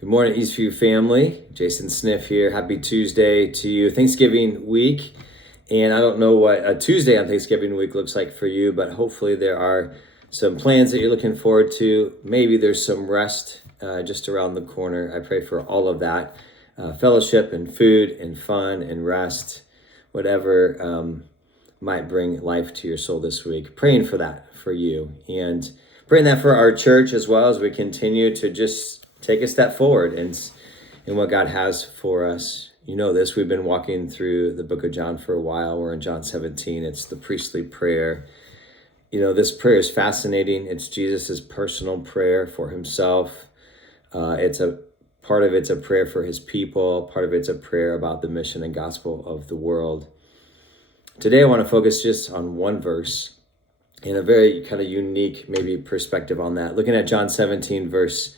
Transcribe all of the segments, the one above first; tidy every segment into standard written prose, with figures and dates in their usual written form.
Good morning, Eastview family. Jason Sniff here. Happy Tuesday to you. Thanksgiving week. And I don't know what a Tuesday on Thanksgiving week looks like for you, but hopefully there are some plans that you're looking forward to. Maybe there's some rest just around the corner. I pray for all of that. Fellowship and food and fun and rest, whatever might bring life to your soul this week. Praying for that for you. And praying that for our church as well as we continue to just take a step forward in what God has for us. You know this, we've been walking through the book of John for a while. We're in John 17. It's the priestly prayer. You know, this prayer is fascinating. It's Jesus's personal prayer for himself. It's a prayer for his people. Part of it's a prayer about the mission and gospel of the world. Today I want to focus just on one verse in a very kind of unique maybe perspective on that. Looking at John 17 verse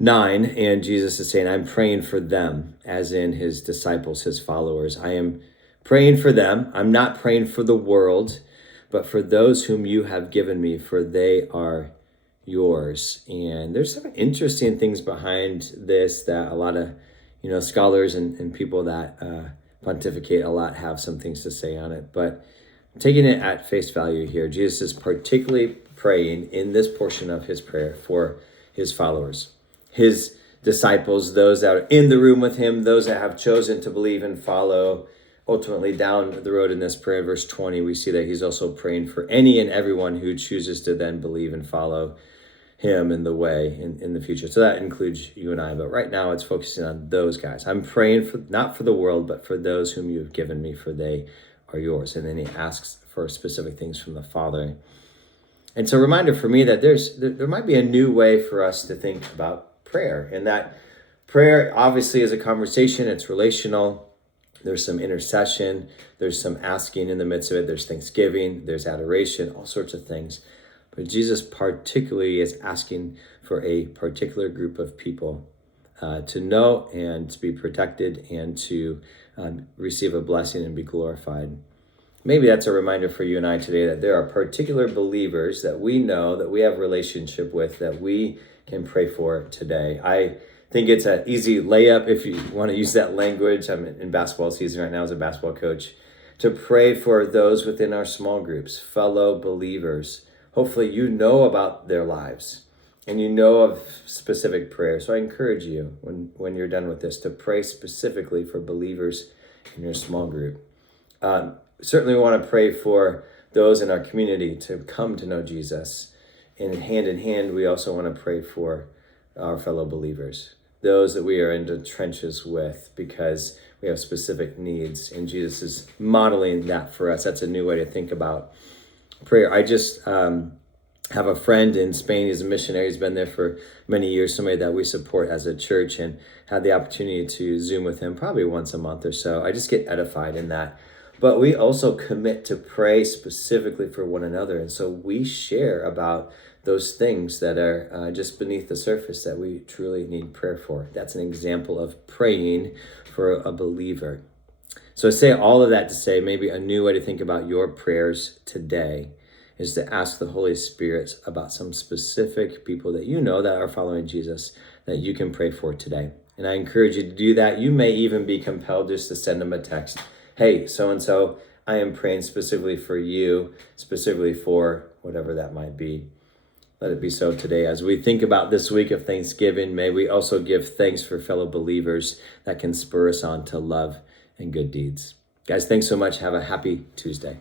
9, and Jesus is saying, I'm praying for them, as in his disciples, his followers. I am praying for them. I'm not praying for the world, but for those whom you have given me, for they are yours. And there's some interesting things behind this that a lot of, scholars and people that pontificate a lot have some things to say on it. But taking it at face value here, Jesus is particularly praying in this portion of his prayer for his followers, his disciples, those that are in the room with him, those that have chosen to believe and follow. Ultimately, down the road in this prayer, verse 20, we see that he's also praying for any and everyone who chooses to then believe and follow him in the way in the future. So that includes you and I, but right now it's focusing on those guys. I'm praying for not for the world, but for those whom you have given me, for they are yours. And then he asks for specific things from the Father. And so a reminder for me that there might be a new way for us to think about prayer, and that prayer obviously is a conversation. It's relational. There's some intercession. There's some asking in the midst of it. There's thanksgiving. There's adoration, all sorts of things. But Jesus particularly is asking for a particular group of people to know and to be protected and to receive a blessing and be glorified. Maybe that's a reminder for you and I today that there are particular believers that we know, that we have a relationship with, that we can pray for today. I think it's an easy layup, if you want to use that language. I'm in basketball season right now as a basketball coach, to pray for those within our small groups, fellow believers. Hopefully you know about their lives and you know of specific prayers. So I encourage you when you're done with this to pray specifically for believers in your small group. Certainly we want to pray for those in our community to come to know Jesus. And in hand, we also want to pray for our fellow believers, those that we are in the trenches with, because we have specific needs. And Jesus is modeling that for us. That's a new way to think about prayer. I just have a friend in Spain. He's a missionary. He's been there for many years, somebody that we support as a church, and had the opportunity to Zoom with him probably once a month or so. I just get edified in that. But we also commit to pray specifically for one another. And so we share about those things that are just beneath the surface that we truly need prayer for. That's an example of praying for a believer. So I say all of that to say maybe a new way to think about your prayers today is to ask the Holy Spirit about some specific people that you know that are following Jesus that you can pray for today. And I encourage you to do that. You may even be compelled just to send them a text. Hey, so-and-so, I am praying specifically for you, specifically for whatever that might be. Let it be so today. As we think about this week of Thanksgiving, may we also give thanks for fellow believers that can spur us on to love and good deeds. Guys, thanks so much. Have a happy Tuesday.